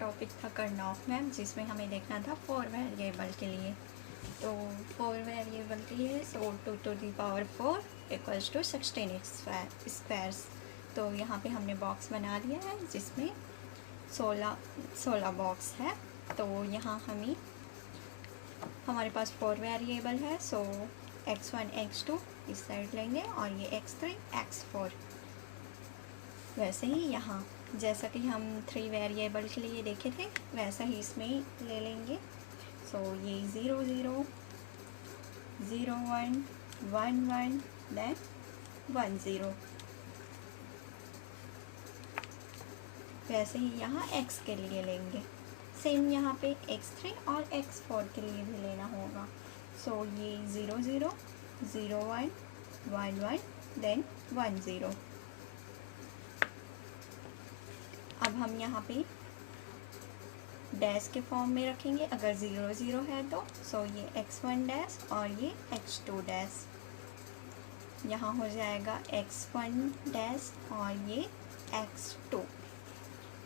Topic था कर्नॉफ map, जिसमें हमें देखना था 4 वेरिएबल के लिए। तो 4 वेरिएबल के लिए 2 to the power 4 equals to 16 squares. तो यहाँ पे हमने बॉक्स बना दिया है जिसमें 16 बॉक्स है। तो यहाँ हमारे पास 4 वेरिएबल है। सो x1 x2 इस साइड लेंगे और ये x3 x4। वैसे ही यहाँ जैसा कि हम 3 वेरिएबल के लिए देखे थे वैसा ही इसमें ले लेंगे। सो ये 0 0 0 1 1 1 देन 1 0। वैसे ही यहाँ x के लिए लेंगे। सेम यहाँ पे x3 और x4 के लिए भी लेना होगा। सो ये 0 0 0 1 1 1 देन 1 0। अब हम यहाँ पे डैश के फॉर्म में रखेंगे अगर 0 0 है तो। सो ये x1 डैश और ये x2 डैश। यहाँ हो जाएगा x1 डैश और ये x2।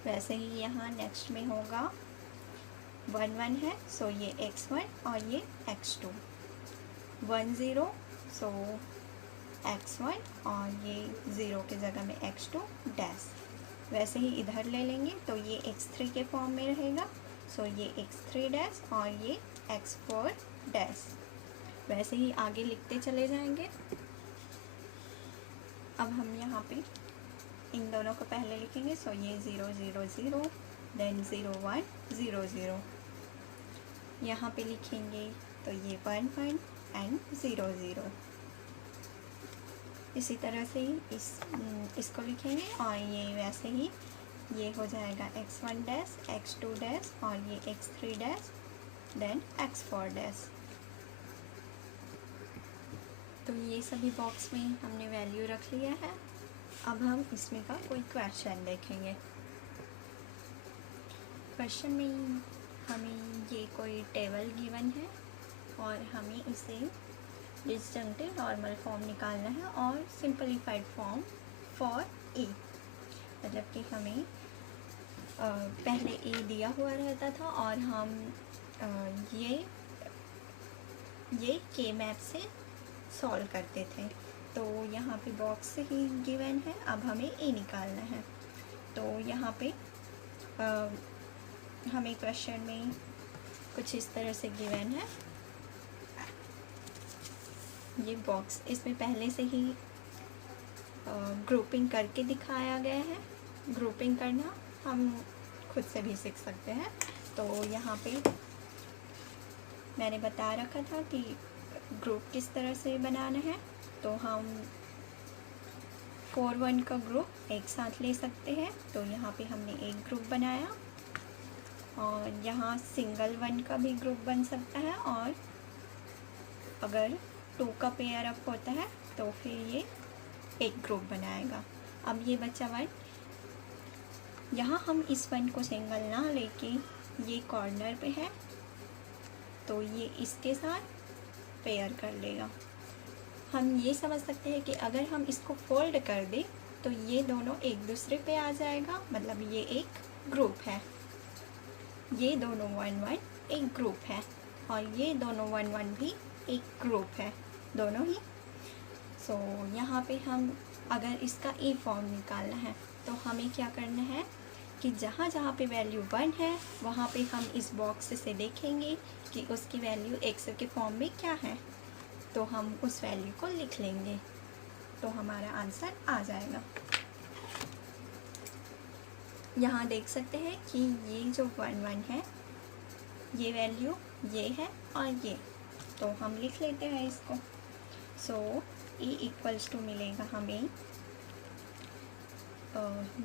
वैसे ही यहाँ नेक्स्ट में होगा 1 1 है। सो ये x1 और ये x2। 1 0 सो x1 और ये 0 के जगह में x2 डैश। वैसे ही इधर ले लेंगे तो ये x3 के फॉर्म में रहेगा। सो ये x3 डैश और ये x4 डैश। वैसे ही आगे लिखते चले जाएंगे। अब हम यहाँ पे इन दोनों को पहले लिखेंगे। सो ये 0 0 0 देन 0 1 0 0। यहाँ पे लिखेंगे तो ये 1 1 एंड 0 0। इसी तरह से ही इसको लिखेंगे और ये वैसे ही ये हो जाएगा x1 डैश x2 डैश और ये x3 dash then x4 dash. तो ये सभी बॉक्स में हमने वैल्यू रख लिया है। अब हम इसमें का कोई क्वेश्चन देखेंगे। क्वेश्चन में हमें ये कोई टेबल गिवन है और हमें इसे डिस्जंक्टिव नॉर्मल फॉर्म निकालना है और सिंपलीफाइड फॉर्म फॉर ए। मतलब कि हमें पहले ए दिया हुआ रहता था और हम ये के मैप से सॉल्व करते थे। तो यहाँ पे बॉक्स ही गिवन है। अब हमें ए निकालना है। तो यहाँ पे हमें क्वेश्चन में कुछ इस तरह से गिवन है। ये बॉक्स इसमें पहले से ही ग्रुपिंग करके दिखाया गया है। ग्रुपिंग करना हम खुद से भी सीख सकते हैं। तो यहाँ पे मैंने बता रखा था कि ग्रुप किस तरह से बनाना है। तो हम 4 1 का ग्रुप एक साथ ले सकते हैं। तो यहाँ पे हमने एक ग्रुप बनाया और यहाँ सिंगल 1 का भी ग्रुप बन सकता है और अगर 2 का पेयर अप होता है तो फिर ये एक ग्रुप बनाएगा। अब ये बचा 1। यहाँ हम इस 1 को सिंगल ना लेके ये कॉर्नर पे है तो ये इसके साथ पेयर कर लेगा। हम ये समझ सकते हैं कि अगर हम इसको फोल्ड कर दें तो ये दोनों एक दूसरे पे आ जाएगा। मतलब ये एक ग्रुप है। ये दोनों 1 1 एक ग्रुप है और ये दोनों 1 1 भी एक ग्रुप है, दोनों ही। सो यहाँ पे हम अगर इसका ए फॉर्म निकालना है तो हमें क्या करना है कि जहाँ जहाँ पे वैल्यू 1 है वहाँ पे हम इस बॉक्स से देखेंगे कि उसकी वैल्यू x के फॉर्म में क्या है। तो हम उस वैल्यू को लिख लेंगे तो हमारा आंसर आ जाएगा। यहाँ देख सकते हैं कि ये जो 1 1 है ये वैल्यू ये है और ये। तो हम लिख लेते हैं इसको। सो e इक्वल्स टू मिलेगा हमें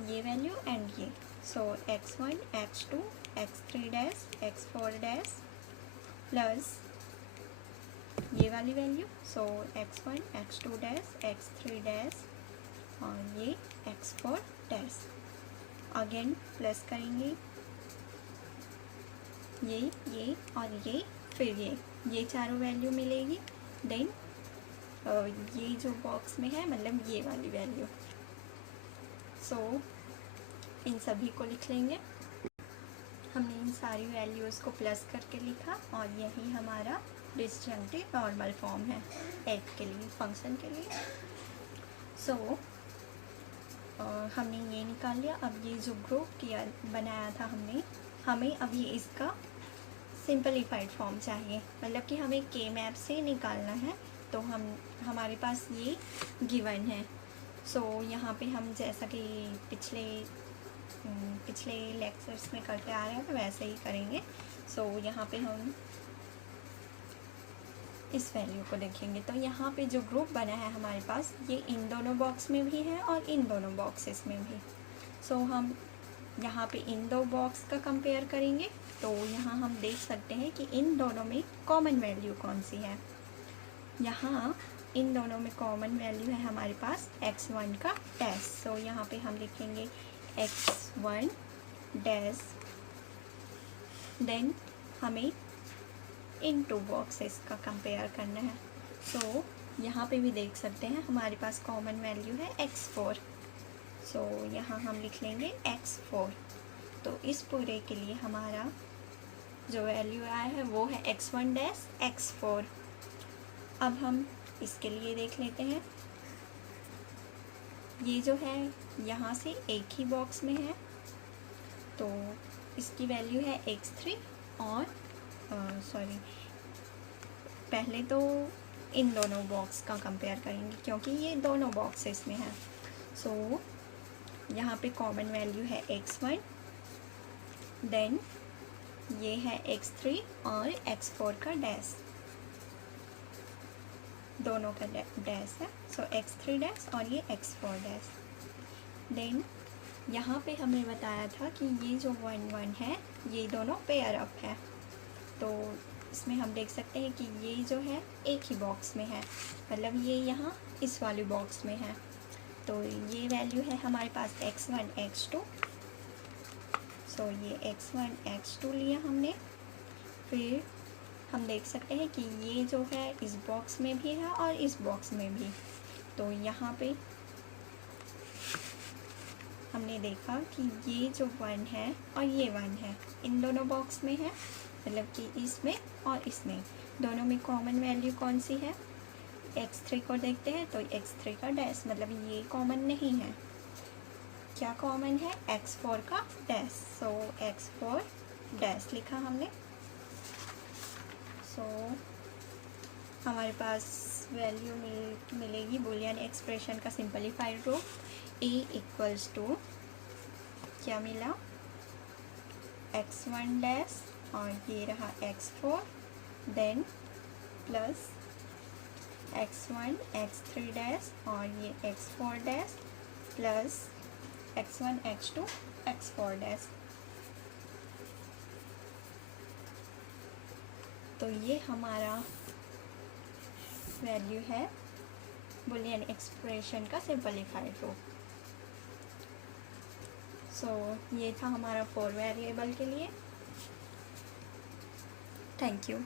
ये वैल्यू एंड ये। सो x1 x2 x3 dash x4 dash plus ये वाली वैल्यू। सो x1 x2 dash x3 dash और ये x4 डैश। अगेन प्लस करेंगे ये और ये फिर ये चारों वैल्यू मिलेगी। देन ये जो बॉक्स में है मतलब ये वाली वैल्यू। सो इन सभी को लिख लेंगे। हमने इन सारी वैल्यूज़ को प्लस करके लिखा और यही हमारा डिसजंक्टिव नॉर्मल फॉर्म है एफ के लिए, फंक्शन के लिए। सो हमने ये निकाल लिया। अब ये जो ग्रुप बनाया था हमने, हमें अभी इसका सिंपलीफाइड फॉर्म चाहिए, मतलब कि हमें के मैप से निकालना है। तो हमारे पास ये गिवन है। सो यहाँ पे हम जैसा कि पिछले लेक्चर्स में करते आ रहे हैं तो वैसे ही करेंगे। सो यहाँ पे हम इस वैल्यू को देखेंगे। तो यहाँ पे जो ग्रुप बना है हमारे पास, ये इन दोनों बॉक्स में भी है और इन दोनों बॉक्सेस में भी। सो हम यहाँ पे इन दो बॉक्स का कंपेयर करेंगे। तो यहाँ हम देख सकते हैं कि इन दोनों में कॉमन वैल्यू कौन सी है। यहाँ इन दोनों में कॉमन वैल्यू है हमारे पास x1 का डैश। सो यहाँ पे हम लिखेंगे x1 डैश, देन हमें इन टू बॉक्सेस का कंपेयर करना है। सो यहाँ पे भी देख सकते हैं हमारे पास कॉमन वैल्यू है x4। सो यहाँ हम लिख लेंगे x4। तो इस पूरे के लिए हमारा जो वैल्यू आया है वो है x1 डैश x4। अब हम इसके लिए देख लेते हैं। ये जो है यहाँ से एक ही बॉक्स में है, तो इसकी वैल्यू है x3 और पहले तो इन दोनों बॉक्स का कंपेयर करेंगे क्योंकि ये दोनों बॉक्सेस में है। सो यहाँ पे कॉमन वैल्यू है x1, देन ये है x3 और x4 का डैश, दोनों का डैश है। सो x3 डैश और ये x4 डैश। देन यहाँ पे हमें बताया था कि ये जो 1 1 है ये दोनों पेयर अप है। तो इसमें हम देख सकते हैं कि ये जो है एक ही बॉक्स में है, मतलब ये यहाँ इस वाले बॉक्स में है। तो ये वैल्यू है हमारे पास x1 x2। सो ये x1 x2 लिया हमने। फिर हम देख सकते हैं कि ये जो है इस बॉक्स में भी है और इस बॉक्स में भी। तो यहाँ पे हमने देखा कि ये जो 1 है और ये 1 है, इन दोनों बॉक्स में है, मतलब कि इसमें और इसमें दोनों में कॉमन वैल्यू कौन सी है। x3 को देखते हैं तो x3 का डैश, मतलब ये कॉमन नहीं है। क्या कॉमन है? x4 का डैश। सो x4 डैश लिखा हमने। सो हमारे पास वैल्यू मिलेगी बूलियन एक्सप्रेशन का सिंपलीफाइड रूप a इक्वल्स टू, क्या मिला, x1 डैश और ये रहा x4, then plus x1 x3 dash और ये x4 dash plus x1 x2 x4 dash. तो ये हमारा वैल्यू है बूलियन एक्सप्रेशन का सिंपलीफाइड रूप। सो ये था हमारा 4 वेरिएबल के लिए। Thank you.